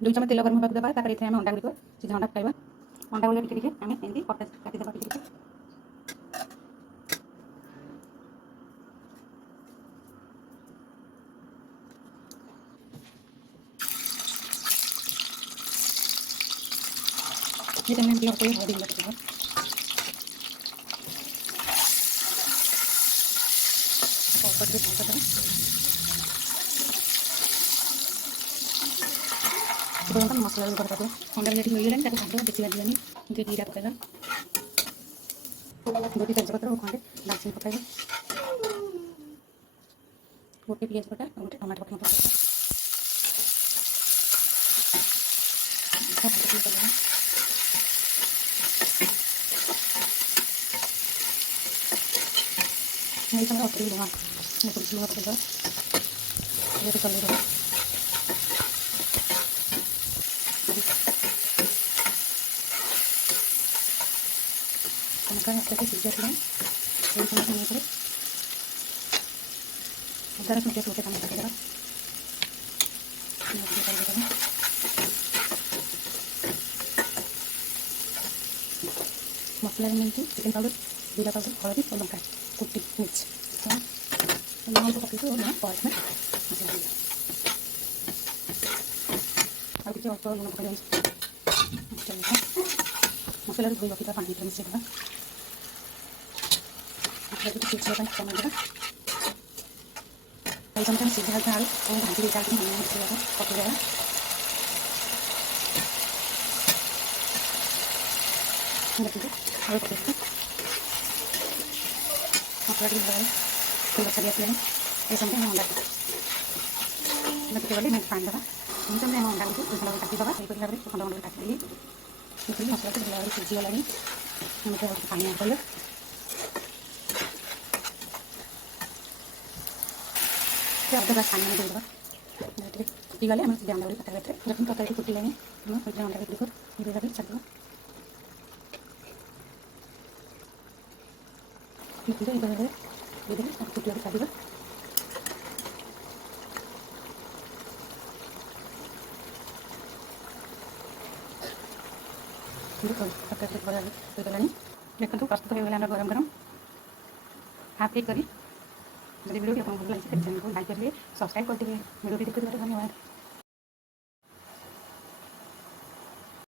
दुई चमच तेल गरम होगा देवा तापर ये अंडा गुड़िक सीधा अंडा पकाइबा अंडा गुड़िक टिके आम एमती काटिदेवा टिके ये टाइम में हल्दी गुंडा पकाइबा मसला अंडा भी मिलगलानी भाजो बेसी भाजलानी जीरा पकाइबा गोटे तेजपत्र खंडे दालचीनी पकाइबा गोटे पियाज पका गोटे टमाटर पका नहीं तो अटली लुआ लुआ पकाइबा ये तो चलेगा टमाटर सीझा ये अदा रसुण पेस्ट गोटे टमाटर पकाइबा मसला मिलती चिकेन पाउडर जीरा पाउडर हल्दी और लंका कुटी मिर्च लुण को पकड़ लुण पर मसला और किसी अल्प लुण पकड़ मसला धोई रखा पानी मिसेगा सीझा कमाइदेवा चमचा सीधा आलू और भाजी देता पकड़ेगा देखिए आलू पकड़ मसला फुल छड़ी आसलानी ये समय मैं अंडा गले मैं पानी देवा ये समय मैं अंडा को खंड काटिदेवा यही भाव में खंड खंड काटिदेली देखिए मसला तो भाव में सीझीगला पानी ऐड कर अधा ग्लास पानी देदेवा फुटीगले आम सीधे अंडा गुड़ी पका जब तरकारी फुटीलानी अंडा गुड़ी को देदेवा छाड़देवा देखिए ये भाव में देदेली फुटीगले छाड़देवा तरकारी होगलानी देखो प्रस्तुत होगला गरम गरम हाफ प्लेट करी जब वीडियो आपको भल लगे चैनल को लाइक करेंगे सब्सक्राइब करते वीडियो देखते धन्यवाद।